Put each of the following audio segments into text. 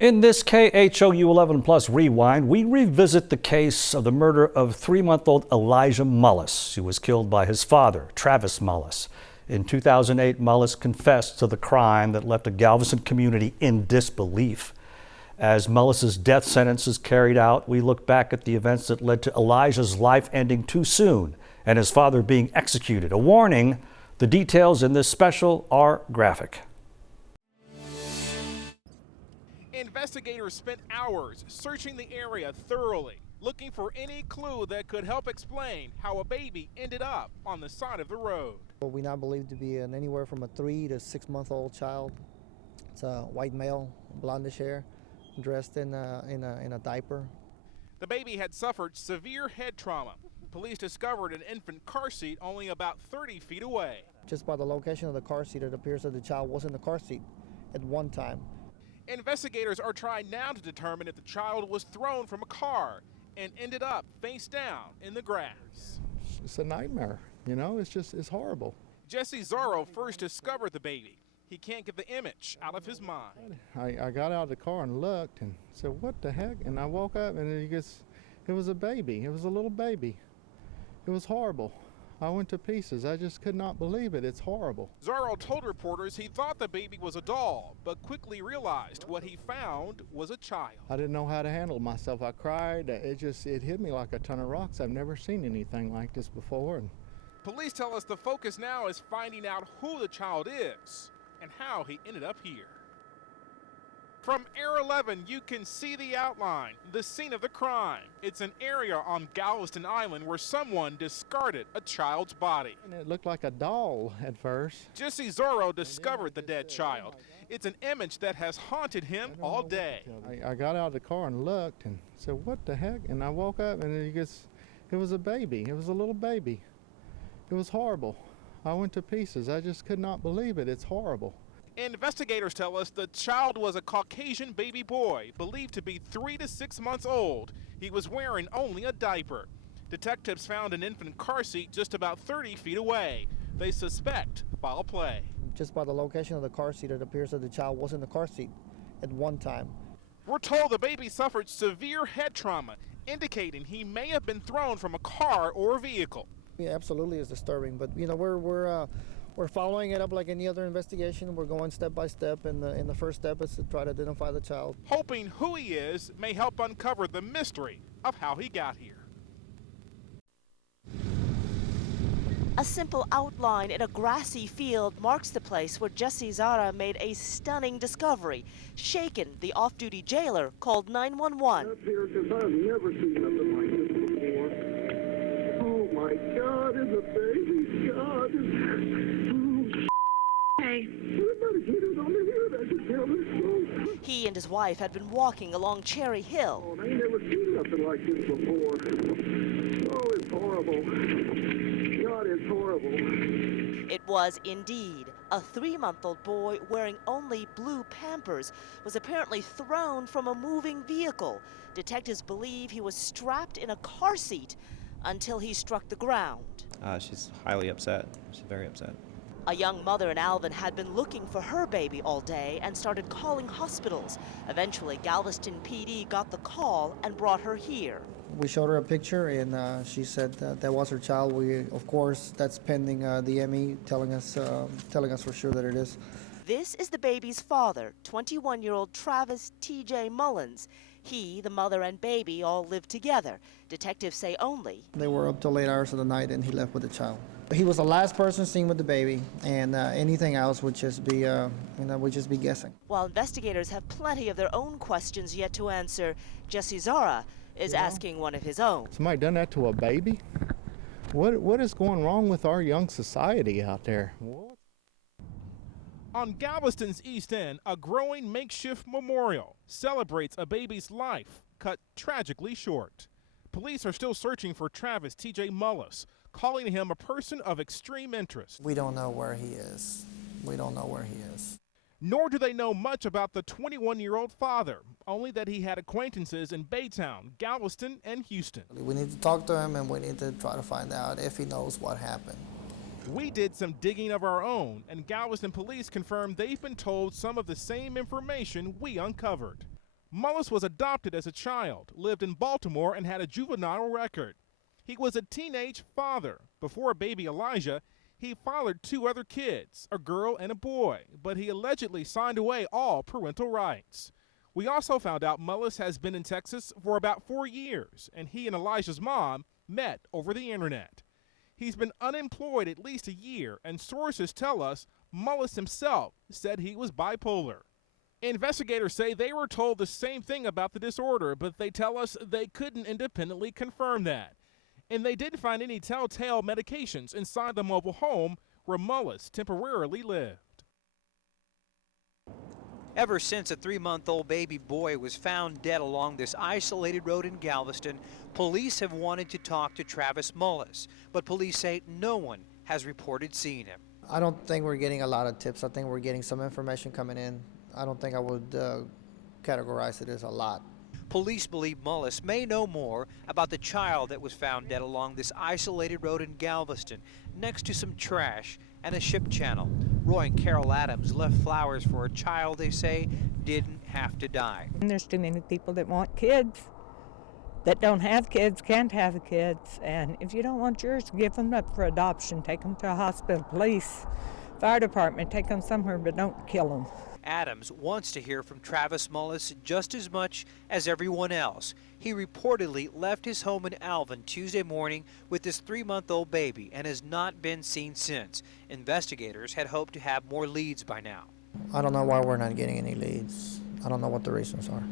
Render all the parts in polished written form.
In this KHOU 11 Plus Rewind, we revisit the case of the murder of 3-month-old Alijah Mullis, who was killed by his father, Travis Mullis. In 2008, Mullis confessed to the crime that left a Galveston community in disbelief. As Mullis's death sentence is carried out, we look back at the events that led to Alijah's life ending too soon and his father being executed. A warning, the details in this special are graphic. Investigators spent hours searching the area thoroughly, looking for any clue that could help explain how a baby ended up on the side of the road. What we now believe to be anywhere from a 3 to 6 month old child. It's a white male, blondish hair, dressed in a diaper. The baby had suffered severe head trauma. Police discovered an infant car seat only about 30 feet away. Just by the location of the car seat, it appears that the child was in the car seat at one time. Investigators are trying now to determine if the child was thrown from a car and ended up face down in the grass. It's a nightmare, you know, it's horrible. Jesse Zorro first discovered the baby. He can't get the image out of his mind. I got out of the car and looked and said, what the heck? And I woke up and it was a baby. It was a little baby. It was horrible. I went to pieces. I just could not believe it. It's horrible. Zorro told reporters he thought the baby was a doll, but quickly realized what he found was a child. I didn't know how to handle myself. I cried. It hit me like a ton of rocks. I've never seen anything like this before. Police tell us the focus now is finding out who the child is and how he ended up here. From Air 11, you can see the outline, the scene of the crime. It's an area on Galveston Island where someone discarded a child's body. And it looked like a doll at first. Jesse Zorro discovered the dead child. It's an image that has haunted him all day. I got out of the car and looked and said, what the heck? And I woke up and it was a baby. It was a little baby. It was horrible. I went to pieces. I just could not believe it. It's horrible. Investigators tell us the child was a Caucasian baby boy, believed to be 3 to 6 months old. He was wearing only a diaper. Detectives found an infant car seat just about 30 feet away. They suspect foul play. Just by the location of the car seat, it appears that the child was in the car seat at one time. We're told the baby suffered severe head trauma, indicating he may have been thrown from a car or vehicle. Yeah, absolutely is disturbing, but you know we're following it up like any other investigation. We're going step by step, and the first step is to try to identify the child. Hoping who he is may help uncover the mystery of how he got here. A simple outline in a grassy field marks the place where Jesse Zara made a stunning discovery. Shaken, the off-duty jailer called 911. Up here, 'cause I've never seen nothing like this before. Oh my God, it's a baby. God. Hey. Everybody get it on the hill that can tell this. He and his wife had been walking along Cherry Hill. Oh, I ain't never seen nothing like this before. Oh, it's horrible. God, it's horrible. It was indeed. A 3-month-old boy wearing only blue Pampers was apparently thrown from a moving vehicle. Detectives believe he was strapped in a car seat until he struck the ground. She's highly upset. She's very upset. A young mother in Alvin had been looking for her baby all day and started calling hospitals. Eventually, Galveston PD got the call and brought her here. We showed her a picture, and she said that was her child. Of course, that's pending the ME telling us for sure that it is. This is the baby's father, 21-year-old Travis T.J. Mullins. He, the mother, and baby all lived together. Detectives say only. They were up till late hours of the night, and he left with the child. He was the last person seen with the baby, and anything else would just be, guessing. While investigators have plenty of their own questions yet to answer, Jesse Zara is asking one of his own. Somebody done that to a baby? What is going wrong with our young society out there? What? On Galveston's East End, a growing makeshift memorial celebrates a baby's life cut tragically short. Police are still searching for Travis T.J. Mullis, calling him a person of extreme interest. We don't know where he is. We don't know where he is. Nor do they know much about the 21-year-old father, only that he had acquaintances in Baytown, Galveston, and Houston. We need to talk to him, and we need to try to find out if he knows what happened. We did some digging of our own, and Galveston police confirmed they've been told some of the same information we uncovered. Mullis was adopted as a child, lived in Baltimore, and had a juvenile record. He was a teenage father. Before baby Alijah, he fathered 2 other kids, a girl and a boy, but he allegedly signed away all parental rights. We also found out Mullis has been in Texas for about 4 years, and he and Elijah's mom met over the internet. He's been unemployed at least a year, and sources tell us Mullis himself said he was bipolar. Investigators say they were told the same thing about the disorder, but they tell us they couldn't independently confirm that. And they didn't find any telltale medications inside the mobile home where Mullis temporarily lived. Ever since a 3-month-old baby boy was found dead along this isolated road in Galveston, police have wanted to talk to Travis Mullis, but police say no one has reported seeing him. I don't think we're getting a lot of tips. I think we're getting some information coming in. I don't think I would categorize it as a lot. Police believe Mullis may know more about the child that was found dead along this isolated road in Galveston, next to some trash and a ship channel. Roy and Carol Adams left flowers for a child they say didn't have to die. And there's too many people that want kids, that don't have kids, can't have kids. And if you don't want yours, give them up for adoption. Take them to a hospital, police, fire department, take them somewhere, but don't kill them. Adams wants to hear from Travis Mullis just as much as everyone else. He reportedly left his home in Alvin Tuesday morning with his 3-month-old baby and has not been seen since. Investigators had hoped to have more leads by now. I don't know why we're not getting any leads. I don't know what the reasons are.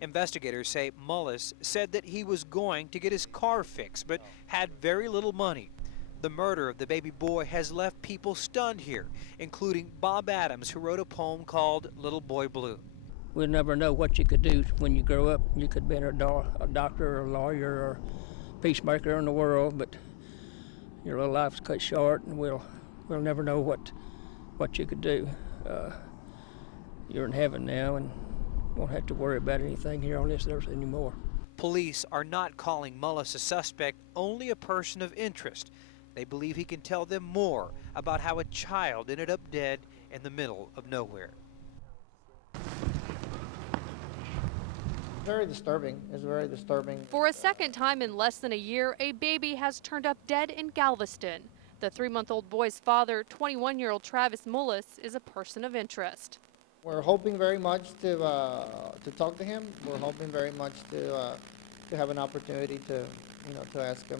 Investigators say Mullis said that he was going to get his car fixed, but had very little money. The murder of the baby boy has left people stunned here, including Bob Adams, who wrote a poem called Little Boy Blue. We'll never know what you could do when you grow up. You could be a doctor or a lawyer or peacemaker in the world, but your little life's cut short, and we'll never know what you could do. You're in heaven now, and won't have to worry about anything here on this earth anymore. Police are not calling Mullis a suspect, only a person of interest. They believe he can tell them more about how a child ended up dead in the middle of nowhere. Very disturbing. It's very disturbing. For a second time in less than a year, a baby has turned up dead in Galveston. The 3-month-old boy's father, 21-year-old Travis Mullis, is a person of interest. We're hoping very much to talk to him. We're hoping very much to have an opportunity to ask him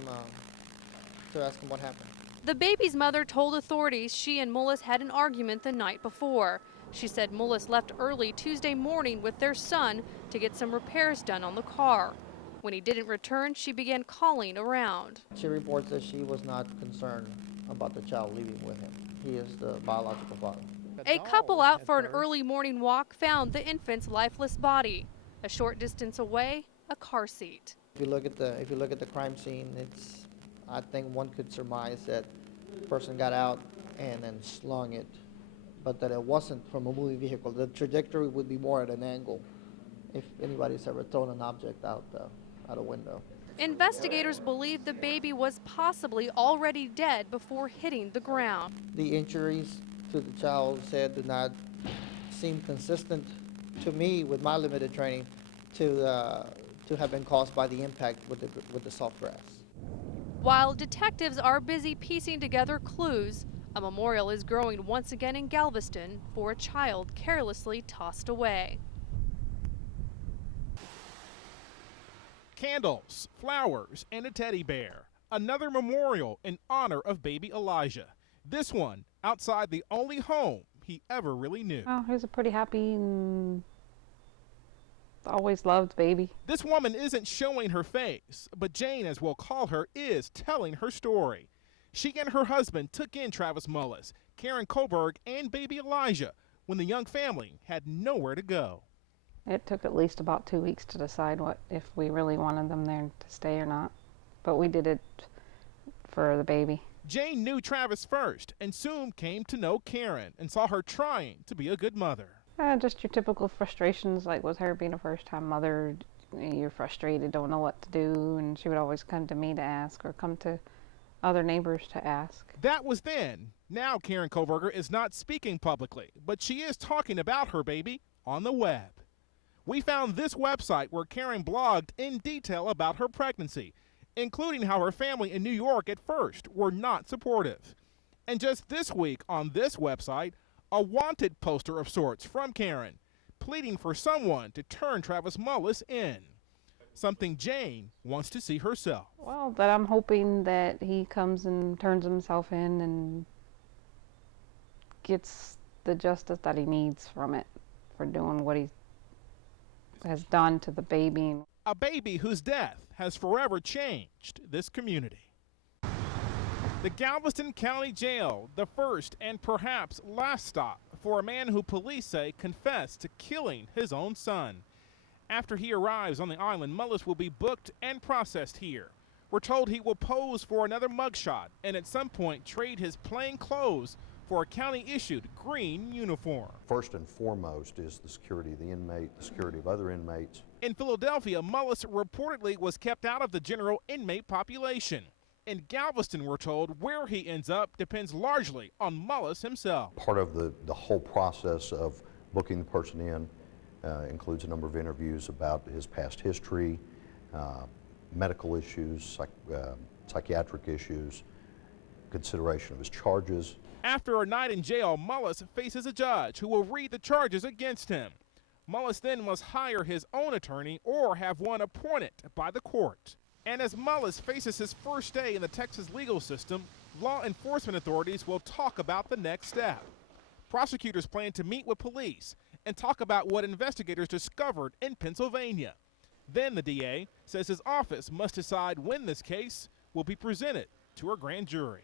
what happened. The baby's mother told authorities she and Mullis had an argument the night before. She said Mullis left early Tuesday morning with their son to get some repairs done on the car. When he didn't return, she began calling around. She reports that she was not concerned about the child leaving with him. He is the biological father. A couple out for an early morning walk found the infant's lifeless body. A short distance away, a car seat. If you look at the crime scene, I think one could surmise that the person got out and then slung it, but that it wasn't from a moving vehicle. The trajectory would be more at an angle if anybody's ever thrown an object out a window. Investigators believe the baby was possibly already dead before hitting the ground. The injuries to the child said do not seem consistent to me with my limited training to have been caused by the impact with the soft grass. While detectives are busy piecing together clues, a memorial is growing once again in Galveston for a child carelessly tossed away. Candles, flowers, and a teddy bear. Another memorial in honor of baby Alijah. This one outside the only home he ever really knew. Oh, he was a pretty happy and always loved baby. This woman isn't showing her face, but Jane, as we'll call her, is telling her story. She and her husband took in Travis Mullis, Karen Koberg, and baby Alijah when the young family had nowhere to go. It took at least about 2 weeks to decide if we really wanted them there to stay or not. But we did it for the baby. Jane knew Travis first and soon came to know Karen and saw her trying to be a good mother. Just your typical frustrations, like with her being a first-time mother, you're frustrated, don't know what to do, and she would always come to me to ask or come to other neighbors to ask. That was then. Now Karen Koberger is not speaking publicly, but she is talking about her baby on the web. We found this website where Karen blogged in detail about her pregnancy, including how her family in New York at first were not supportive. And just this week on this website, a wanted poster of sorts from Karen, pleading for someone to turn Travis Mullis in. Something Jane wants to see herself. Well, that I'm hoping that he comes and turns himself in and gets the justice that he needs from it for doing what he has done to the baby. A baby whose death has forever changed this community. The Galveston County Jail, the first and perhaps last stop for a man who police say confessed to killing his own son. After he arrives on the island, Mullis will be booked and processed here. We're told he will pose for another mugshot and at some point trade his plain clothes for a county-issued green uniform. First and foremost is the security of the inmate, the security of other inmates. In Philadelphia, Mullis reportedly was kept out of the general inmate population. In Galveston, we're told, where he ends up depends largely on Mullis himself. Part of the whole process of booking the person in includes a number of interviews about his past history, medical issues, psychiatric issues, consideration of his charges. After a night in jail, Mullis faces a judge who will read the charges against him. Mullis then must hire his own attorney or have one appointed by the court. And as Mullis faces his first day in the Texas legal system, law enforcement authorities will talk about the next step. Prosecutors plan to meet with police and talk about what investigators discovered in Pennsylvania. Then the DA says his office must decide when this case will be presented to a grand jury.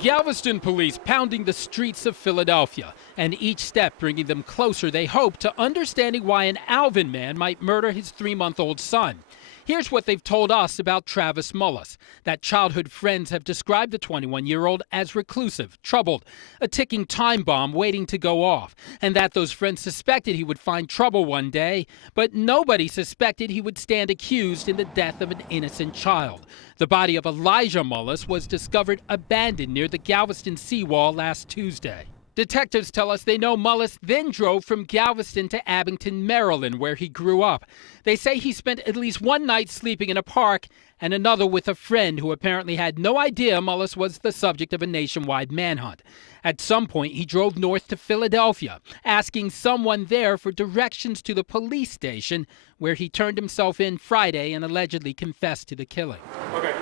Galveston police pounding the streets of Philadelphia, and each step bringing them closer, they hope, to understanding why an Alvin man might murder his 3-month-old son. Here's what they've told us about Travis Mullis, that childhood friends have described the 21-year-old as reclusive, troubled, a ticking time bomb waiting to go off, and that those friends suspected he would find trouble one day, but nobody suspected he would stand accused in the death of an innocent child. The body of Alijah Mullis was discovered abandoned near the Galveston seawall last Tuesday. Detectives tell us they know Mullis then drove from Galveston to Abington, Maryland, where he grew up. They say he spent at least one night sleeping in a park and another with a friend who apparently had no idea Mullis was the subject of a nationwide manhunt. At some point, he drove north to Philadelphia, asking someone there for directions to the police station, where he turned himself in Friday and allegedly confessed to the killing. Okay.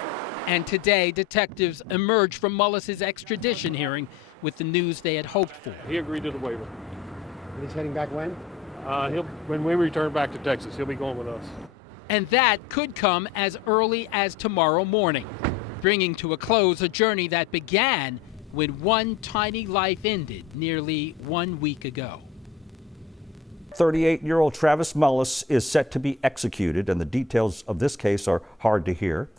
And today, detectives emerged from Mullis's extradition hearing with the news they had hoped for. He agreed to the waiver. And he's heading back when? When we return back to Texas, he'll be going with us. And that could come as early as tomorrow morning, bringing to a close a journey that began when one tiny life ended nearly 1 week ago. 38-year-old Travis Mullis is set to be executed, and the details of this case are hard to hear.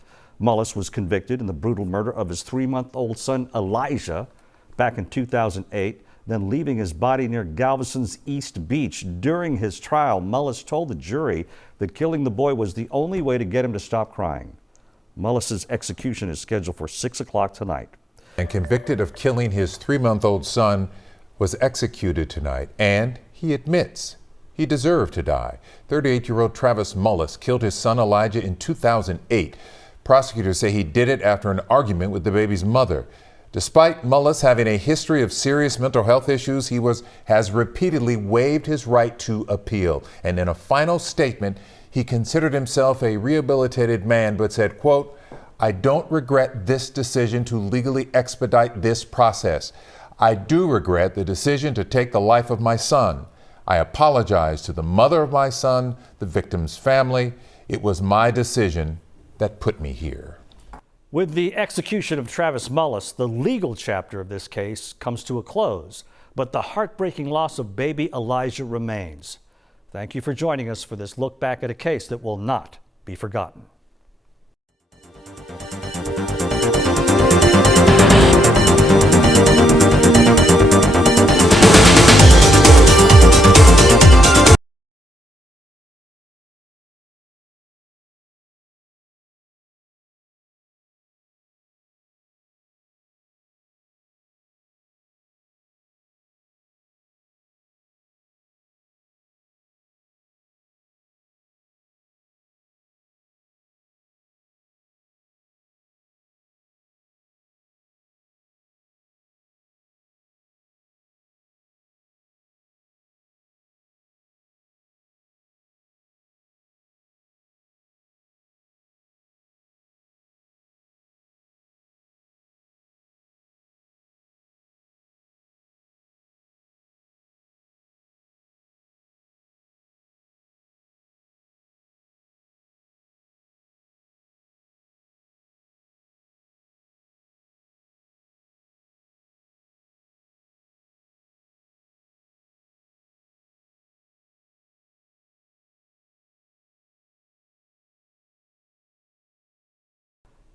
Mullis was convicted in the brutal murder of his 3-month-old son Alijah back in 2008, then leaving his body near Galveston's East Beach. During his trial, Mullis told the jury that killing the boy was the only way to get him to stop crying. Mullis's execution is scheduled for 6 o'clock tonight. And convicted of killing his 3-month-old son, was executed tonight, and he admits he deserved to die. 38-year-old Travis Mullis killed his son Alijah in 2008. Prosecutors say he did it after an argument with the baby's mother. Despite Mullis having a history of serious mental health issues, he has repeatedly waived his right to appeal. And in a final statement, he considered himself a rehabilitated man, but said, quote, "I don't regret this decision to legally expedite this process. I do regret the decision to take the life of my son. I apologize to the mother of my son, the victim's family. It was my decision that put me here." With the execution of Travis Mullis, the legal chapter of this case comes to a close, but the heartbreaking loss of baby Alijah remains. Thank you for joining us for this look back at a case that will not be forgotten.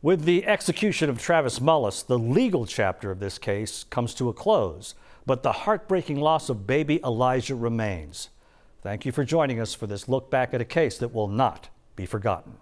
With the execution of Travis Mullis, the legal chapter of this case comes to a close, but the heartbreaking loss of baby Alijah remains. Thank you for joining us for this look back at a case that will not be forgotten.